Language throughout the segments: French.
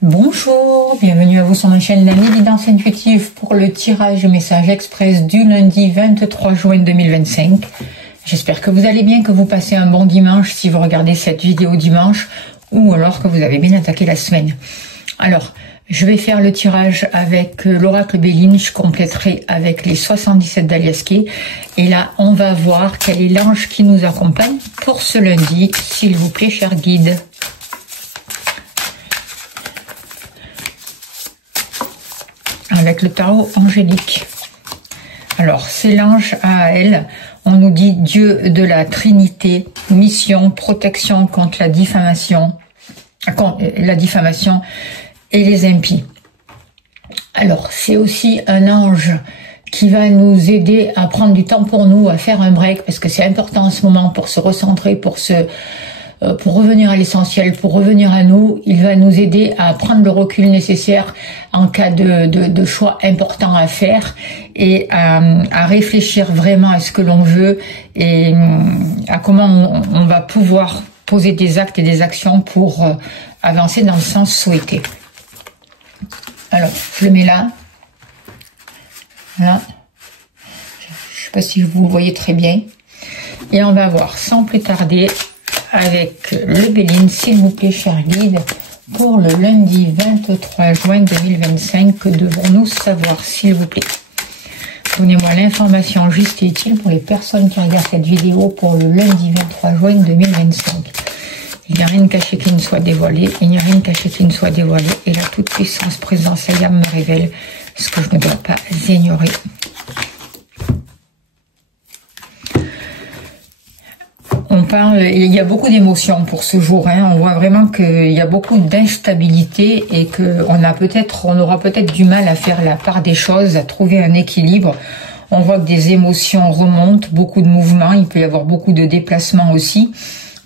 Bonjour, bienvenue à vous sur ma chaîne La Évidence Intuitive pour le tirage message express du lundi 23 juin 2025. J'espère que vous allez bien, que vous passez un bon dimanche si vous regardez cette vidéo dimanche ou alors que vous avez bien attaqué la semaine. Alors, je vais faire le tirage avec l'oracle Béline, je compléterai avec les 77 d'Aliaské. Et là, on va voir quel est l'ange qui nous accompagne pour ce lundi, s'il vous plaît, cher guide. Avec le tarot angélique. Alors, c'est l'ange Ahaël. On nous dit Dieu de la Trinité, mission, protection contre la diffamation et les impies. Alors, c'est aussi un ange qui va nous aider à prendre du temps pour nous, à faire un break, parce que c'est important en ce moment pour se recentrer, pour revenir à l'essentiel, pour revenir à nous. Il va nous aider à prendre le recul nécessaire en cas de choix importants à faire et à réfléchir vraiment à ce que l'on veut et à comment on va pouvoir poser des actes et des actions pour avancer dans le sens souhaité. Alors, je le mets là. Voilà. Je ne sais pas si vous le voyez très bien. Et on va voir sans plus tarder avec le Béline, s'il vous plaît, cher guide, pour le lundi 23 juin 2025. Que devons-nous savoir, s'il vous plaît? Donnez-moi l'information juste et utile pour les personnes qui regardent cette vidéo pour le lundi 23 juin 2025. Il n'y a rien de caché qui ne soit dévoilé, il n'y a rien de caché qui ne soit dévoilé, et la toute-puissance présence ayam me révèle ce que je ne dois pas ignorer. On parle, il y a beaucoup d'émotions pour ce jour, hein. On voit vraiment qu'il y a beaucoup d'instabilité et qu'on aura peut-être du mal à faire la part des choses, à trouver un équilibre. On voit que des émotions remontent, beaucoup de mouvements, il peut y avoir beaucoup de déplacements aussi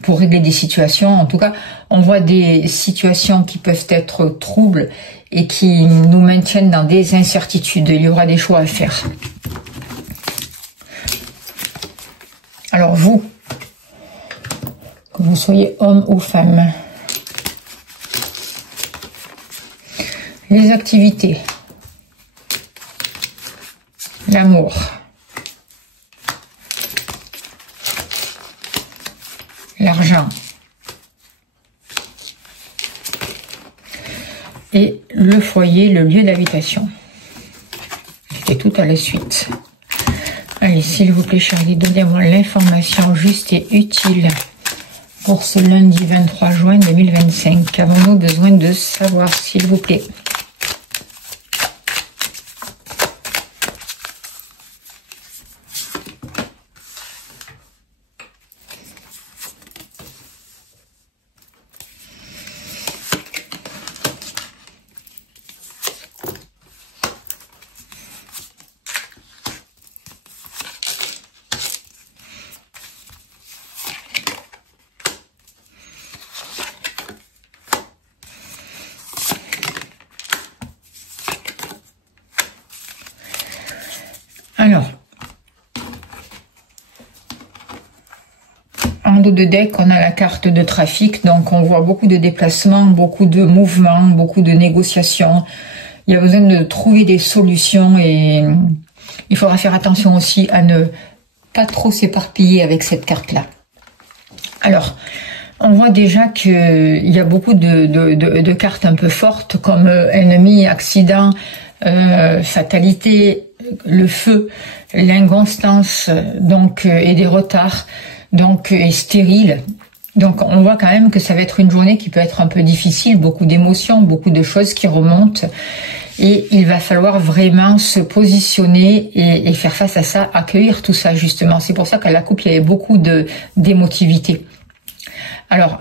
pour régler des situations. En tout cas, on voit des situations qui peuvent être troubles et qui nous maintiennent dans des incertitudes. Il y aura des choix à faire. Alors vous, que vous soyez homme ou femme, les activités, l'amour, l'argent et le foyer, le lieu d'habitation. Et tout à la suite. Allez, s'il vous plaît, chérie, donnez-moi l'information juste et utile pour ce lundi 23 juin 2025. Qu'avons-nous besoin de savoir, s'il vous plaît? Alors, en dos de deck, on a la carte de trafic, donc on voit beaucoup de déplacements, beaucoup de mouvements, beaucoup de négociations. Il y a besoin de trouver des solutions et il faudra faire attention aussi à ne pas trop s'éparpiller avec cette carte-là. Alors, on voit déjà qu'il y a beaucoup de cartes un peu fortes comme ennemi, accident, fatalité, le feu, l'inconstance, donc et des retards, donc et stérile. Donc on voit quand même que ça va être une journée qui peut être un peu difficile, beaucoup d'émotions, beaucoup de choses qui remontent, et il va falloir vraiment se positionner et faire face à ça, accueillir tout ça justement. C'est pour ça qu'à la coupe il y avait beaucoup d'émotivité. Alors,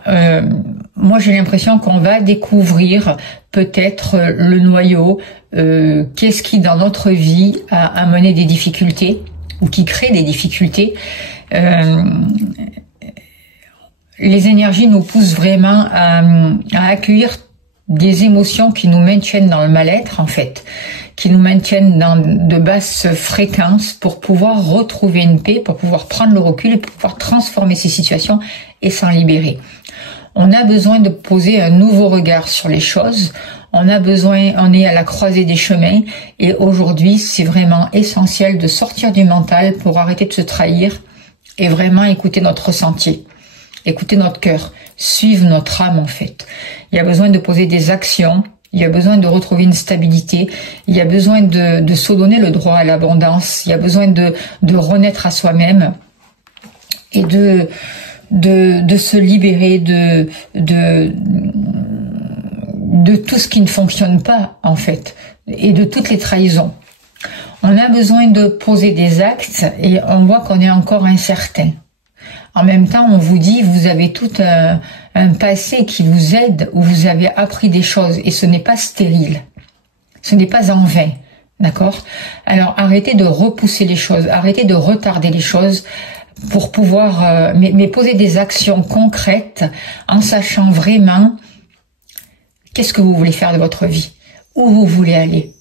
moi j'ai l'impression qu'on va découvrir peut-être le noyau, qu'est-ce qui dans notre vie a amené des difficultés ou qui crée des difficultés. Les énergies nous poussent vraiment à accueillir des émotions qui nous maintiennent dans le mal-être en fait, qui nous maintiennent dans de basses fréquences pour pouvoir retrouver une paix, pour pouvoir prendre le recul et pour pouvoir transformer ces situations et s'en libérer. On a besoin de poser un nouveau regard sur les choses. On est à la croisée des chemins. Et aujourd'hui, c'est vraiment essentiel de sortir du mental pour arrêter de se trahir et vraiment écouter notre ressenti. Écouter notre cœur. Suivre notre âme, en fait. Il y a besoin de poser des actions. Il y a besoin de retrouver une stabilité. Il y a besoin de se donner le droit à l'abondance. Il y a besoin de renaître à soi-même et de se libérer de tout ce qui ne fonctionne pas, en fait, et de toutes les trahisons. On a besoin de poser des actes et on voit qu'on est encore incertain. En même temps, on vous dit, vous avez tout un passé qui vous aide, où vous avez appris des choses, et ce n'est pas stérile. Ce n'est pas en vain, d'accord? Alors, arrêtez de repousser les choses, arrêtez de retarder les choses pour pouvoir, mais poser des actions concrètes en sachant vraiment qu'est-ce que vous voulez faire de votre vie, où vous voulez aller,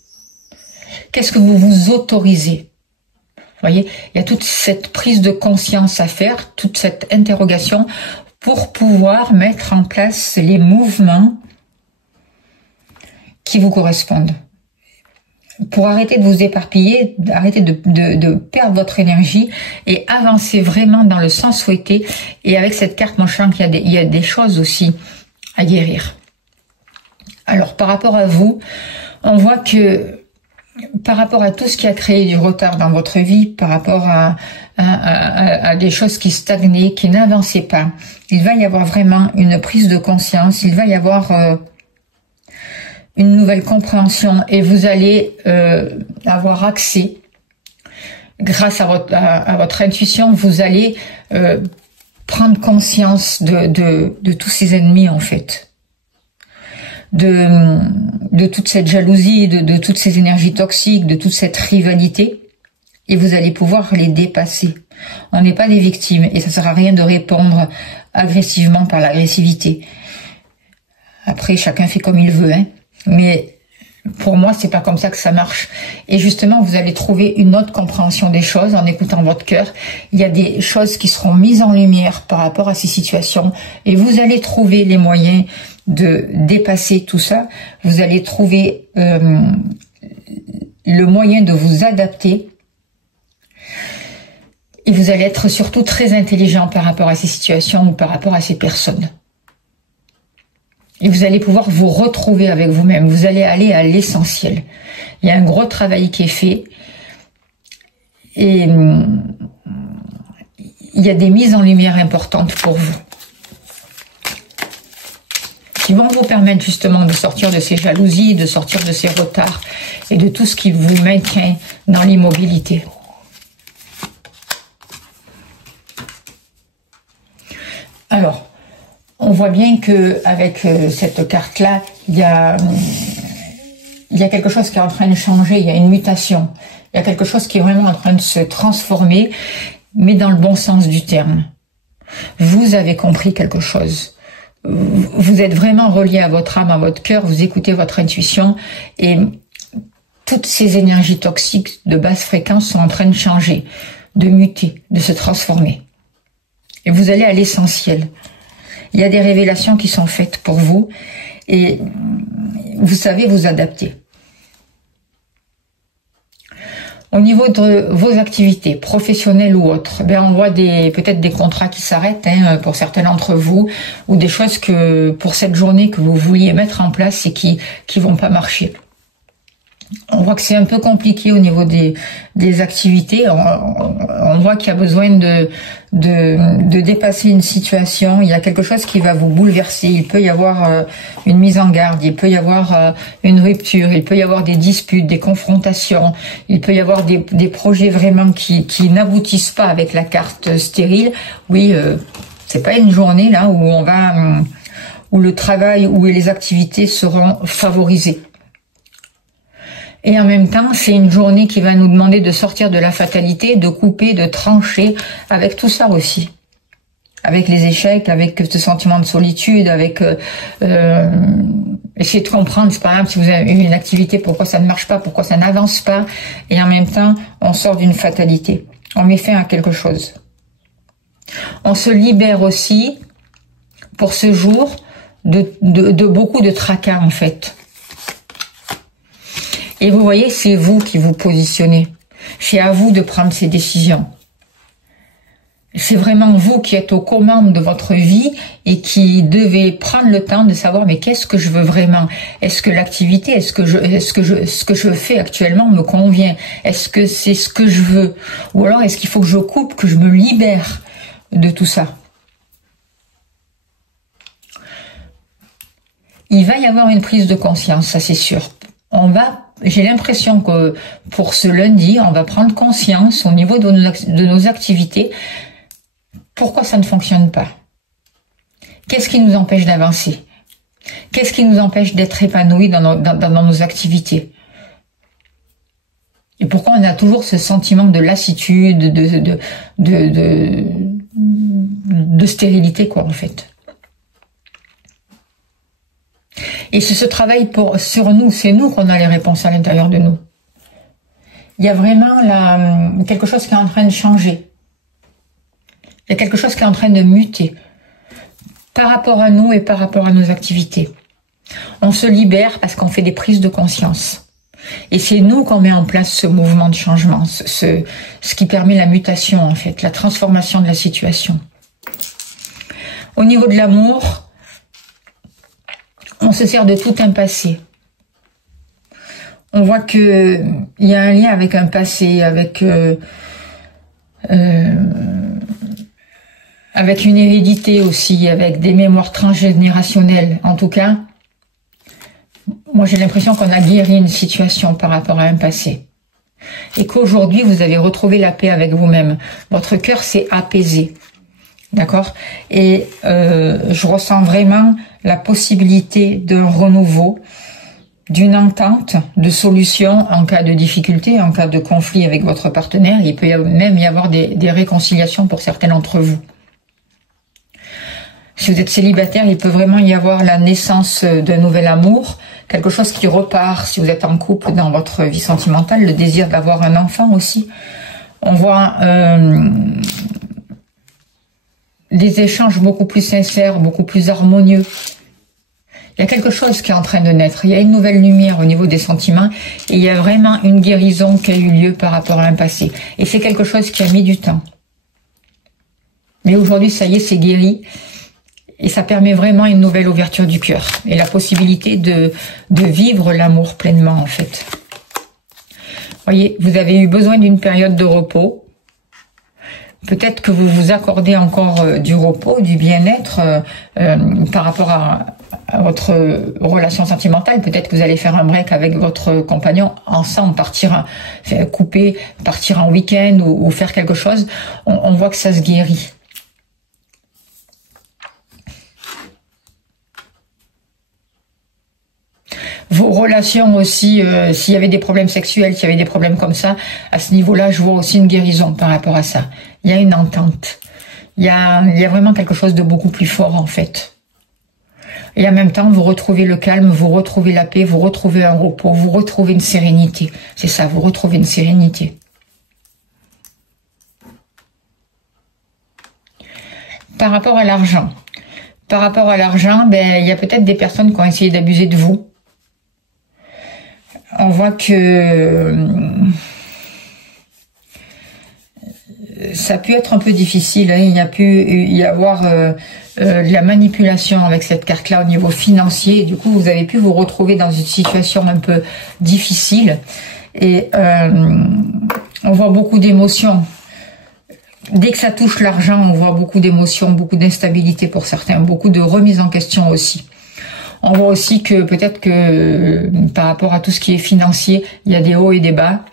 qu'est-ce que vous vous autorisez. Vous voyez, il y a toute cette prise de conscience à faire, toute cette interrogation pour pouvoir mettre en place les mouvements qui vous correspondent. Pour arrêter de vous éparpiller, arrêter de perdre votre énergie et avancer vraiment dans le sens souhaité. Et avec cette carte, moi je sens qu'il y a des choses aussi à guérir. Alors par rapport à vous, on voit que par rapport à tout ce qui a créé du retard dans votre vie, par rapport à des choses qui stagnaient, qui n'avançaient pas, il va y avoir vraiment une prise de conscience, il va y avoir une nouvelle compréhension et vous allez avoir accès, grâce à votre intuition, vous allez prendre conscience de tous ces ennemis en fait. De toute cette jalousie, de toutes ces énergies toxiques, de toute cette rivalité, et vous allez pouvoir les dépasser. On n'est pas des victimes, et ça sert à rien de répondre agressivement par l'agressivité. Après, chacun fait comme il veut, hein. Mais pour moi, c'est pas comme ça que ça marche. Et justement, vous allez trouver une autre compréhension des choses en écoutant votre cœur. Il y a des choses qui seront mises en lumière par rapport à ces situations, et vous allez trouver les moyens de dépasser tout ça. Vous allez trouver le moyen de vous adapter et vous allez être surtout très intelligent par rapport à ces situations ou par rapport à ces personnes. Et vous allez pouvoir vous retrouver avec vous-même. Vous allez aller à l'essentiel. Il y a un gros travail qui est fait et il y a des mises en lumière importantes pour vous, qui vont vous permettre justement de sortir de ces jalousies, de sortir de ces retards et de tout ce qui vous maintient dans l'immobilité. Alors, on voit bien que avec cette carte-là, il y a quelque chose qui est en train de changer, il y a une mutation. Il y a quelque chose qui est vraiment en train de se transformer, mais dans le bon sens du terme. Vous avez compris quelque chose. Vous êtes vraiment relié à votre âme, à votre cœur, vous écoutez votre intuition et toutes ces énergies toxiques de basse fréquence sont en train de changer, de muter, de se transformer. Et vous allez à l'essentiel. Il y a des révélations qui sont faites pour vous et vous savez vous adapter. Au niveau de vos activités, professionnelles ou autres, ben on voit peut-être des contrats qui s'arrêtent pour certains d'entre vous, ou des choses que pour cette journée que vous vouliez mettre en place et qui vont pas marcher. On voit que c'est un peu compliqué au niveau des activités. On voit qu'il y a besoin de dépasser une situation. Il y a quelque chose qui va vous bouleverser. Il peut y avoir une mise en garde. Il peut y avoir une rupture. Il peut y avoir des disputes, des confrontations. Il peut y avoir des projets vraiment qui n'aboutissent pas avec la carte stérile. Oui, c'est pas une journée là où le travail, où les activités seront favorisées. Et en même temps, c'est une journée qui va nous demander de sortir de la fatalité, de couper, de trancher avec tout ça aussi. Avec les échecs, avec ce sentiment de solitude, avec essayer de comprendre, c'est pas grave si vous avez eu une activité, pourquoi ça ne marche pas, pourquoi ça n'avance pas. Et en même temps, on sort d'une fatalité. On met fin à quelque chose. On se libère aussi pour ce jour de beaucoup de tracas en fait. Et vous voyez, c'est vous qui vous positionnez. C'est à vous de prendre ces décisions. C'est vraiment vous qui êtes aux commandes de votre vie et qui devez prendre le temps de savoir mais qu'est-ce que je veux vraiment? Est-ce que l'activité, ce que je fais actuellement me convient? Est-ce que c'est ce que je veux? Ou alors est-ce qu'il faut que je coupe, que je me libère de tout ça? Il va y avoir une prise de conscience, ça c'est sûr. J'ai l'impression que pour ce lundi, on va prendre conscience au niveau de nos activités. Pourquoi ça ne fonctionne pas? Qu'est-ce qui nous empêche d'avancer? Qu'est-ce qui nous empêche d'être épanouis dans nos activités? Et pourquoi on a toujours ce sentiment de lassitude, de stérilité, quoi, en fait? Et c'est ce travail sur nous, c'est nous qu'on a les réponses à l'intérieur de nous. Il y a vraiment quelque chose qui est en train de changer. Il y a quelque chose qui est en train de muter par rapport à nous et par rapport à nos activités. On se libère parce qu'on fait des prises de conscience. Et c'est nous qu'on met en place ce mouvement de changement, ce qui permet la mutation en fait, la transformation de la situation. Au niveau de l'amour, on se sert de tout un passé. On voit que il y a un lien avec un passé, avec une hérédité aussi, avec des mémoires transgénérationnelles. En tout cas, moi j'ai l'impression qu'on a guéri une situation par rapport à un passé. Et qu'aujourd'hui, vous avez retrouvé la paix avec vous-même. Votre cœur s'est apaisé. D'accord? Et je ressens vraiment la possibilité d'un renouveau, d'une entente, de solution en cas de difficulté, en cas de conflit avec votre partenaire. Il peut même y avoir des réconciliations pour certains d'entre vous. Si vous êtes célibataire, il peut vraiment y avoir la naissance d'un nouvel amour, quelque chose qui repart si vous êtes en couple dans votre vie sentimentale, le désir d'avoir un enfant aussi. On voit des échanges beaucoup plus sincères, beaucoup plus harmonieux. Il y a quelque chose qui est en train de naître, il y a une nouvelle lumière au niveau des sentiments et il y a vraiment une guérison qui a eu lieu par rapport à un passé. Et c'est quelque chose qui a mis du temps. Mais aujourd'hui, ça y est, c'est guéri. Et ça permet vraiment une nouvelle ouverture du cœur et la possibilité de vivre l'amour pleinement en fait. Voyez, vous avez eu besoin d'une période de repos. Peut-être que vous vous accordez encore du repos, du bien-être par rapport à votre relation sentimentale. Peut-être que vous allez faire un break avec votre compagnon, ensemble, partir en week-end ou faire quelque chose. On voit que ça se guérit. Vos relations aussi, s'il y avait des problèmes sexuels, s'il y avait des problèmes comme ça, à ce niveau-là, je vois aussi une guérison par rapport à ça. Il y a une entente. Il y a vraiment quelque chose de beaucoup plus fort en fait. Et en même temps, vous retrouvez le calme, vous retrouvez la paix, vous retrouvez un repos, vous retrouvez une sérénité. C'est ça, vous retrouvez une sérénité. Par rapport à l'argent. Par rapport à l'argent, il y a peut-être des personnes qui ont essayé d'abuser de vous. On voit que ça a pu être un peu difficile. Hein. Il y a pu y avoir de la manipulation avec cette carte-là au niveau financier. Et du coup, vous avez pu vous retrouver dans une situation un peu difficile. Et on voit beaucoup d'émotions. Dès que ça touche l'argent, on voit beaucoup d'émotions, beaucoup d'instabilité pour certains, beaucoup de remise en question aussi. On voit aussi que peut-être que par rapport à tout ce qui est financier, il y a des hauts et des bas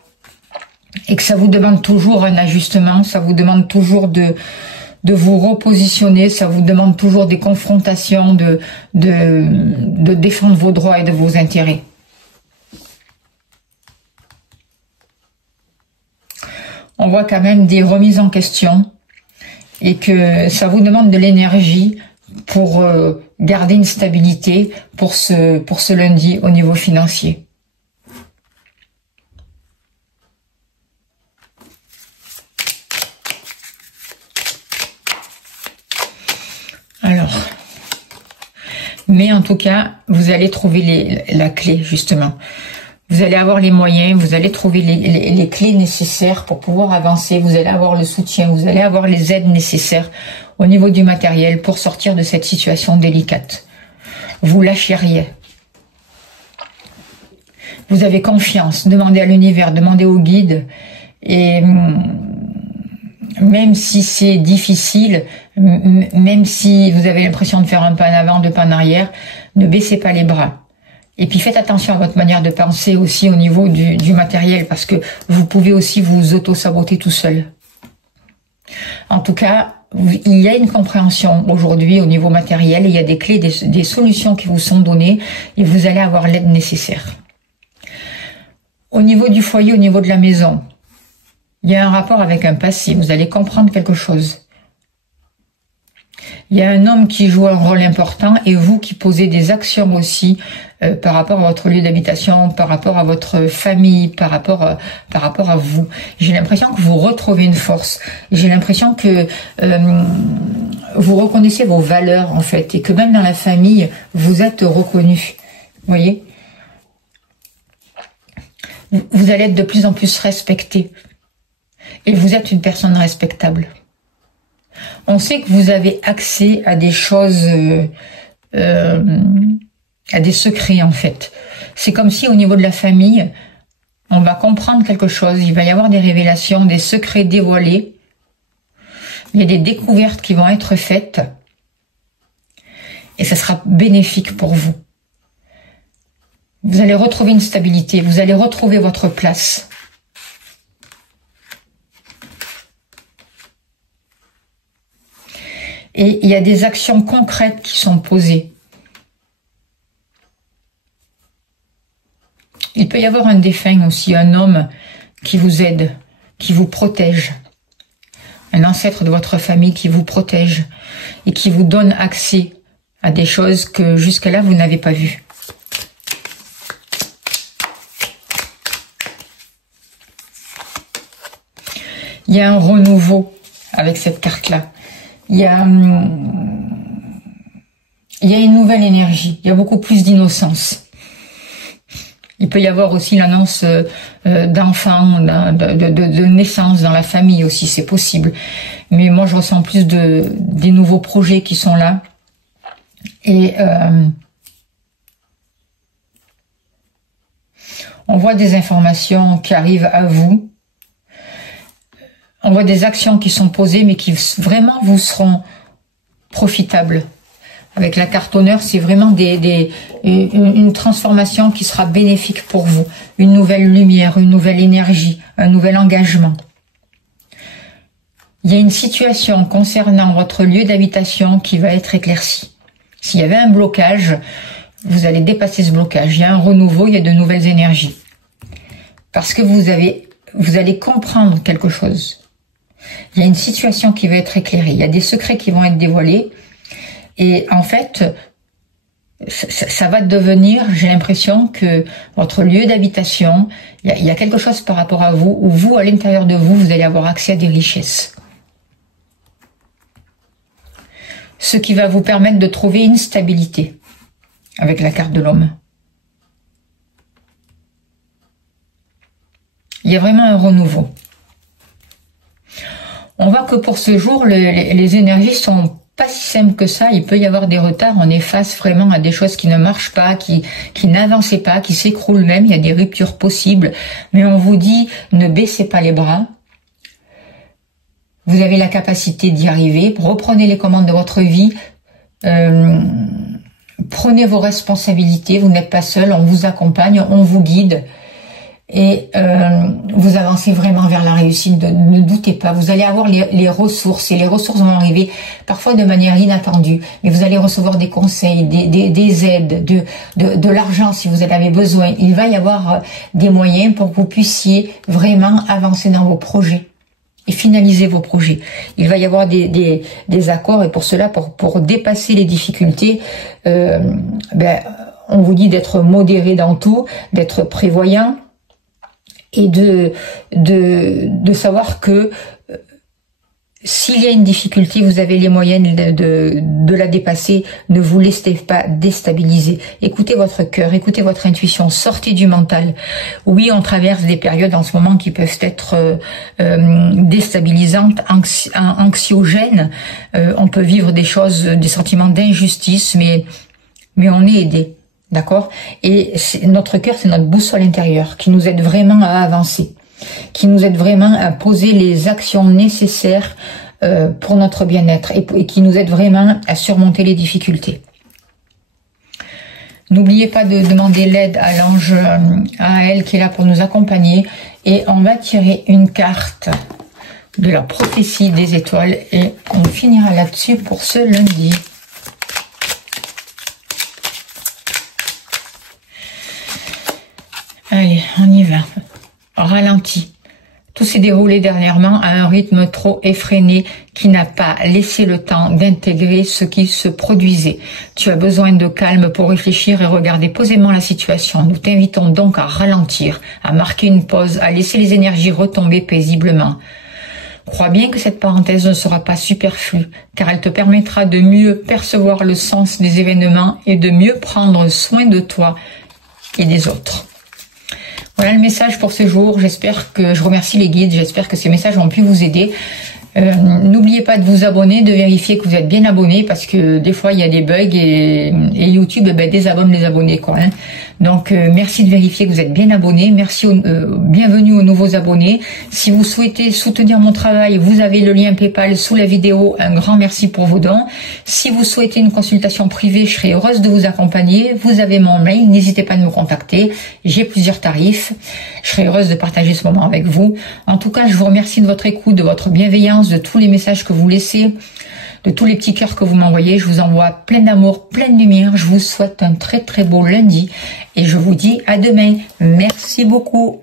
et que ça vous demande toujours un ajustement, ça vous demande toujours de vous repositionner, ça vous demande toujours des confrontations, de défendre vos droits et de vos intérêts. On voit quand même des remises en question et que ça vous demande de l'énergie pour garder une stabilité pour ce lundi au niveau financier. Alors, Mais en tout cas, vous allez trouver la clé, justement. Vous allez avoir les moyens, vous allez trouver les clés nécessaires pour pouvoir avancer, vous allez avoir le soutien, vous allez avoir les aides nécessaires au niveau du matériel pour sortir de cette situation délicate. Vous lâchez rien. Vous avez confiance, demandez à l'univers, demandez au guide, et même si c'est difficile, même si vous avez l'impression de faire un pas en avant, deux pas en arrière, ne baissez pas les bras. Et puis faites attention à votre manière de penser aussi au niveau du matériel, parce que vous pouvez aussi vous auto-saboter tout seul. En tout cas, il y a une compréhension aujourd'hui au niveau matériel, il y a des clés, des solutions qui vous sont données, et vous allez avoir l'aide nécessaire. Au niveau du foyer, au niveau de la maison, il y a un rapport avec un passé, vous allez comprendre quelque chose. Il y a un homme qui joue un rôle important et vous qui posez des actions aussi par rapport à votre lieu d'habitation, par rapport à votre famille, par rapport à vous. J'ai l'impression que vous retrouvez une force. J'ai l'impression que vous reconnaissez vos valeurs en fait et que même dans la famille, vous êtes reconnu. Vous voyez ? Vous allez être de plus en plus respecté. Et vous êtes une personne respectable. On sait que vous avez accès à des choses, à des secrets en fait. C'est comme si au niveau de la famille, on va comprendre quelque chose, il va y avoir des révélations, des secrets dévoilés, il y a des découvertes qui vont être faites et ça sera bénéfique pour vous. Vous allez retrouver une stabilité, vous allez retrouver votre place. Et il y a des actions concrètes qui sont posées. Il peut y avoir un défunt aussi, un homme qui vous aide, qui vous protège. Un ancêtre de votre famille qui vous protège et qui vous donne accès à des choses que jusqu'à là vous n'avez pas vues. Il y a un renouveau avec cette carte-là. Il y a une nouvelle énergie, il y a beaucoup plus d'innocence. Il peut y avoir aussi l'annonce d'enfants, de naissance dans la famille aussi, c'est possible. Mais moi, je ressens plus des nouveaux projets qui sont là. Et on voit des informations qui arrivent à vous. On voit des actions qui sont posées, mais qui vraiment vous seront profitables. Avec la carte honneur, c'est vraiment une transformation qui sera bénéfique pour vous. Une nouvelle lumière, une nouvelle énergie, un nouvel engagement. Il y a une situation concernant votre lieu d'habitation qui va être éclaircie. S'il y avait un blocage, vous allez dépasser ce blocage. Il y a un renouveau, il y a de nouvelles énergies. Parce que vous allez comprendre quelque chose. Il y a une situation qui va être éclairée. Il y a des secrets qui vont être dévoilés. Et en fait, ça va devenir, j'ai l'impression que votre lieu d'habitation, il y a quelque chose par rapport à vous, où vous, à l'intérieur de vous, vous allez avoir accès à des richesses. Ce qui va vous permettre de trouver une stabilité avec la carte de l'homme. Il y a vraiment un renouveau. On voit que pour ce jour, les énergies sont pas si simples que ça. Il peut y avoir des retards. On est face vraiment à des choses qui ne marchent pas, qui n'avancent pas, qui s'écroulent même. Il y a des ruptures possibles. Mais on vous dit, ne baissez pas les bras. Vous avez la capacité d'y arriver. Reprenez les commandes de votre vie. Prenez vos responsabilités. Vous n'êtes pas seul. On vous accompagne. On vous guide. Et vous avancez vraiment vers la réussite, ne doutez pas, vous allez avoir les ressources, et les ressources vont arriver parfois de manière inattendue, mais vous allez recevoir des conseils, des aides, de l'argent si vous en avez besoin. Il va y avoir des moyens pour que vous puissiez vraiment avancer dans vos projets et finaliser vos projets. Il va y avoir des accords, et pour cela, pour dépasser les difficultés, on vous dit d'être modéré dans tout, d'être prévoyant, et de savoir que s'il y a une difficulté, vous avez les moyens de la dépasser. Ne vous laissez pas déstabiliser. Écoutez votre cœur, écoutez votre intuition, sortez du mental. Oui, on traverse des périodes en ce moment qui peuvent être déstabilisantes, anxiogènes. On peut vivre des choses, des sentiments d'injustice, mais on est aidé. D'accord? Et notre cœur, c'est notre boussole intérieure qui nous aide vraiment à avancer, qui nous aide vraiment à poser les actions nécessaires pour notre bien-être et qui nous aide vraiment à surmonter les difficultés. N'oubliez pas de demander l'aide à l'ange, à elle qui est là pour nous accompagner. Et on va tirer une carte de la prophétie des étoiles et on finira là-dessus pour ce lundi. Allez, on y va. Ralenti. Tout s'est déroulé dernièrement à un rythme trop effréné qui n'a pas laissé le temps d'intégrer ce qui se produisait. Tu as besoin de calme pour réfléchir et regarder posément la situation. Nous t'invitons donc à ralentir, à marquer une pause, à laisser les énergies retomber paisiblement. Crois bien que cette parenthèse ne sera pas superflue, car elle te permettra de mieux percevoir le sens des événements et de mieux prendre soin de toi et des autres. Voilà le message pour ce jour. J'espère que je remercie les guides. J'espère que ces messages ont pu vous aider. N'oubliez pas de vous abonner, de vérifier que vous êtes bien abonné parce que des fois il y a des bugs et YouTube désabonne les abonnés quoi. Hein. Donc merci de vérifier que vous êtes bien abonné. Merci, bienvenue aux nouveaux abonnés. Si vous souhaitez soutenir mon travail, vous avez le lien PayPal sous la vidéo. Un grand merci pour vos dons. Si vous souhaitez une consultation privée, je serai heureuse de vous accompagner. Vous avez mon mail, n'hésitez pas à me contacter. J'ai plusieurs tarifs. Je serai heureuse de partager ce moment avec vous. En tout cas, je vous remercie de votre écoute, de votre bienveillance, de tous les messages que vous laissez, de tous les petits cœurs que vous m'envoyez. Je vous envoie plein d'amour, plein de lumière. Je vous souhaite un très très beau lundi et je vous dis à demain. Merci beaucoup.